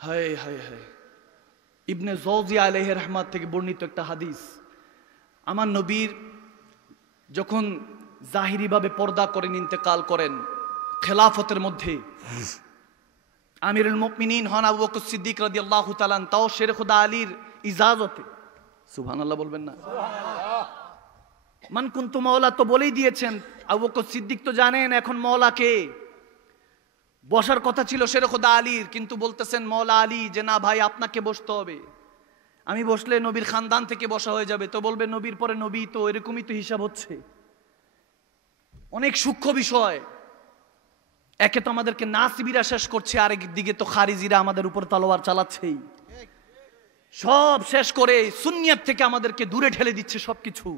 হায় হায় হায়। ইবনে জৌজি আলাইহি রাহমাত থেকে বর্ণিত একটা হাদিস, আমার নবীর যখন জাহিরিভাবে পর্দা করেন, ইন্তেকাল করেন, খেলাফতের মধ্যে আমিরুল মুমিনিন হন আবু বকর সিদ্দিক রাদিয়াল্লাহু তাআলা, তাও শের খুদা আলীর ইজাজতে। সুবহানাল্লাহ বলবেন না? মান কুনতু মাওলা তো বলেই দিয়েছেন, আবু বকর সিদ্দিক তো জানেন এখন মাওলা কে। বসার কথা ছিল শের খুদা আলীর, কিন্তু বলতেছেন মাওলা আলী যে না ভাই আপনাকে বসতে হবে, আমি বসলে নবীর খানদান থেকে বসা হয়ে যাবে। তো বলবে নবীর পরে নবী, তো এরকমই তো হিসাব হচ্ছে। অনেক সূক্ষ্ম বিষয়। একে তো আমাদেরকে নাসিবিরা শেষ করছে, আরেক দিকে তো খারিজিরা আমাদের উপর তলোয়ার চালাচ্ছেই। সব শেষ করে সুন্নিয়ত থেকে আমাদেরকে দূরে ঠেলে দিচ্ছে সবকিছু।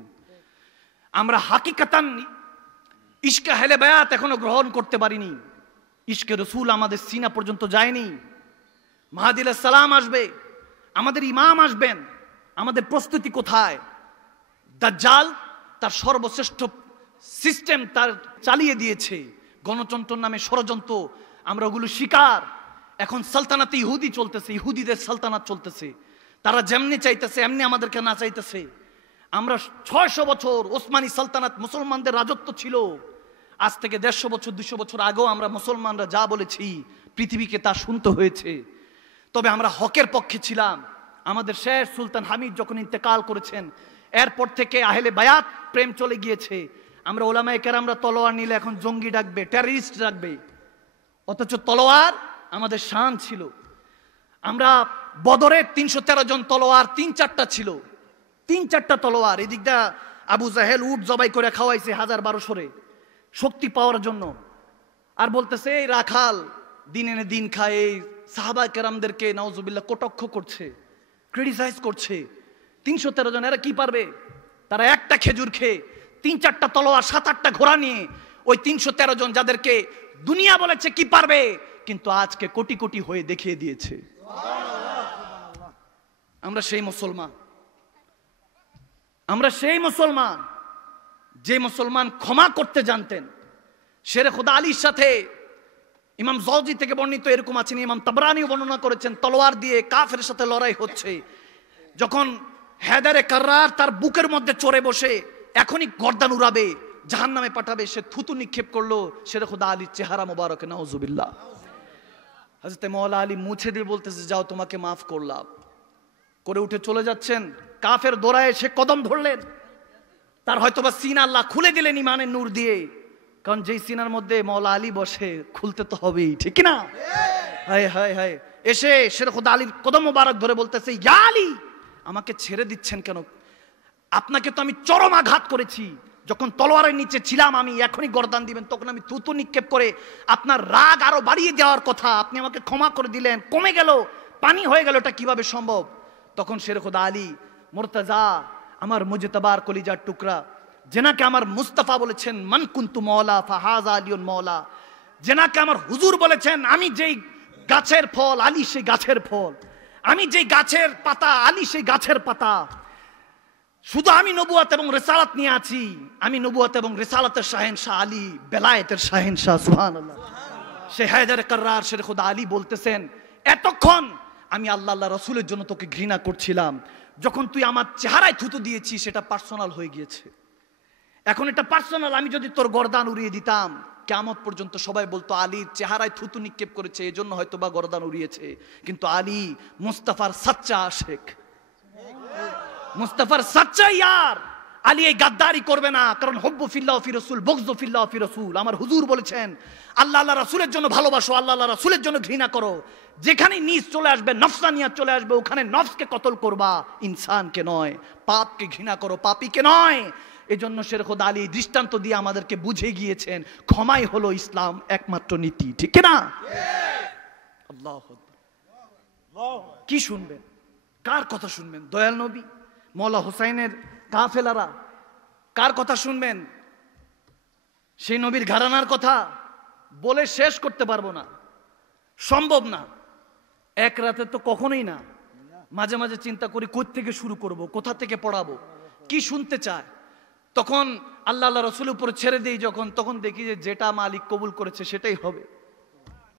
আমরা হাকিকাতান ইশকে হেলে বায়াত এখনো গ্রহণ করতে পারিনি। ইশকে রসুল আমাদের সিনা পর্যন্ত যায়নি। মাহদী আলাইহিস সালাম আসবে, আমাদের ইমাম আসবেন, আমাদের প্রস্তুতি কোথায়? দাজ্জাল তার সর্বশ্রেষ্ঠ সিস্টেম তার চালিয়ে দিয়েছে, গণতন্ত্র নামে ষড়যন্ত্র, আমরা ওগুলো শিকার। এখন সালতানাতে ইহুদি চলতেছে, ইহুদিদের সালতানাত চলতেছে। তারা যেমনি চাইতেছে এমনি আমাদেরকে না চাইতেছে। আমরা 600 বছর ওসমানী সালতানাত মুসলমানদের রাজত্ব ছিল। আজ থেকে 150 বছর 200 বছর আগেও আমরা মুসলমানরা যা বলেছি পৃথিবীকে তা শুনতে হয়েছে। তবে আমরা হকের পক্ষে ছিলাম। আমাদের শেষ সুলতান হামিদ যখন ইন্তেকাল করেছেন, এরপর থেকে আহলে বায়াত প্রেম চলে গিয়েছে। আমরা ওলামায়ে কেরামরা তলোয়ার নিলে এখন জঙ্গি ডাকবে, টেররিস্ট ডাকবে, অথচ তলোয়ার আমাদের শান ছিল। আমরা বদরের 313 জন তলোয়ার 3-4টা ছিল, 3-4টা তলোয়ার। এদিকটা আবু জাহেল উট জবাই করে খাওয়াইছে 1000-1200-রে শক্তি পাওয়ার জন্য। আর বলতেছে এই রাখাল দিন এনে দিন খায়, এই সাহাবা কেরামদেরকে নাউজুবিল্লাহ কটাক্ষ করছে, ক্রিটিসাইজ করছে। 313 জন, এরা কি পারবে? তারা একটা খেজুর খেয়ে 3-4টা তলোয়ার 7-8টা ঘোড়া নিয়ে ওই 313 জন যাদেরকে দুনিয়া বলেছে কি পারবে, কিন্তু আজকে কোটি কোটি হয়ে দেখিয়ে দিয়েছে। আমরা সেই মুসলমান, আমরা সেই মুসলমান যে মুসলমান ক্ষমা করতে জানতেন। শেরে খুদা আলীর সাথে ইমাম জৌজি থেকে বর্ণিত এরকম আছেন, ইমাম তাবরানিও বর্ণনা করেছেন, তলোয়ার দিয়ে কাফের সাথে লড়াই হচ্ছে। যখন হেদারে কাররার তার বুকের মধ্যে চড়ে বসে এখনই গর্দান উড়াবে, জাহান্নামে পাঠাবে, সে থুতু নিক্ষেপ করলো শেরে খুদা আলীর চেহারা মোবারকে, নাউজুবিল্লাহ। হযরত মাওলা আলী মুছে দিয়ে বলতেছে যাও তোমাকে মাফ করলাম, করে উঠে চলে যাচ্ছেন। কাফের দৌড়ায় সে কদম ধরলেন, তার হয়তোবা সিনা আল্লাহ খুলে দিলেন ইমানের নূর দিয়ে, কারণ যেই সিনার মধ্যে মাওলা আলী বসে খুলতে তো হবেই, ঠিক না? হায় হায় হায়। এসে শেরে খুদা আলীর কদম মোবারক ধরে বলতেছে ইয়া আলী, আমাকে ছেড়ে দিচ্ছেন কেন? আপনাকে তো আমি চরম আঘাত করেছি, যখন তলোয়ারের নিচে ছিলাম আমি, এখনই গর্দান দিবেন তখন আমি থুতু নিক্ষেপ করে আপনার রাগ আরো বাড়িয়ে দেওয়ার কথা, আপনি আমাকে ক্ষমা করে দিলেন, কমে গেল, পানি হয়ে গেল, এটা কিভাবে সম্ভব? তখন শেরে খুদা আলী মুর্তজা, আমার মুজতবার কলিজার টুকরা, যেনাকে আমার মুস্তাফা বলেছেন মান কুনতু মাওলা ফাহাজা আলিউন মাওলা, যেনাকে আমার হুজুর বলেছেন আমি যেই গাছের ফল আলী সেই গাছের ফল, আমি যেই গাছের পাতা আলী সেই গাছের পাতা। শুধু আমি নবুয়ত এবং রিসালাত নিয়ে আছি, আমি নবুয়ত এবং রিসালাতের শাহেনশাহ আলী, বেলায়েতের শাহেনশাহ, সুবহানাল্লাহ। সে হায়দার কাররার শেরে খুদা আলী বলতেছেন এতক্ষণ আমি আল্লাহ আল্লাহ রাসূলের জন্য তোকে ঘৃণা করছিলাম, যখন তুই আমার চেহারায় থুতু দিয়েছিস সেটা পার্সোনাল হয়ে গিয়েছে, এখন এটা পার্সোনাল। আমি যদি তোর গর্দান উড়িয়ে দিতাম, কিয়ামত পর্যন্ত সবাই বলতো আলীর চেহারায় থুতু নিক্ষেপ করেছে এজন্য হয়তো বা গর্দান উড়িয়েছে, কিন্তু আলী মুস্তাফার সাচ্চা আশেক, মুস্তাফার সাচ্চা ইয়ার। আলী এই গাদ্দারি করবে না, কারণ হুব্বু ফিল্লাহ ফি রাসূল বুগযু ফিল্লাহ ফি রাসূল। আমার হুজুর বলেছেন আল্লাহ আল্লাহ রাসূলের জন্য ভালোবাসো, আল্লাহ আল্লাহ রাসূলের জন্য ঘৃণা করো। যেখানে নিজ চলে আসবে, নফসানিয়াত চলে আসবে, ওখানে নফসকে কতল করবা, ইনসানকে নয়। পাপকে ঘৃণা করো, পাপীকে নয়। এজন্য শেরে খুদা আলী দৃষ্টান্ত দিয়ে আমাদেরকে বুঝে গিয়েছেন ক্ষমাই হলো ইসলাম একমাত্র নীতি, ঠিক না? আল্লাহু আকবার। কি শুনবেন, কার কথা শুনবেন? দয়াল নবী, মওলা হুসাইনের কাফেলারা, কার কথা শুনবেন? সেই নবীর ঘরানার কথা বলে শেষ করতে পারবো না, সম্ভব না। এক রাতে তো কখনোই না। মাঝে মাঝে চিন্তা করি কই থেকে শুরু করব, কোথা থেকে পড়াবো, কি শুনতে চায়। তখন আল্লাহ আল্লাহ রাসূলের উপর ছেড়ে দিই যখন, তখন দেখি যে যেটা মালিক কবুল করেছে সেটাই হবে।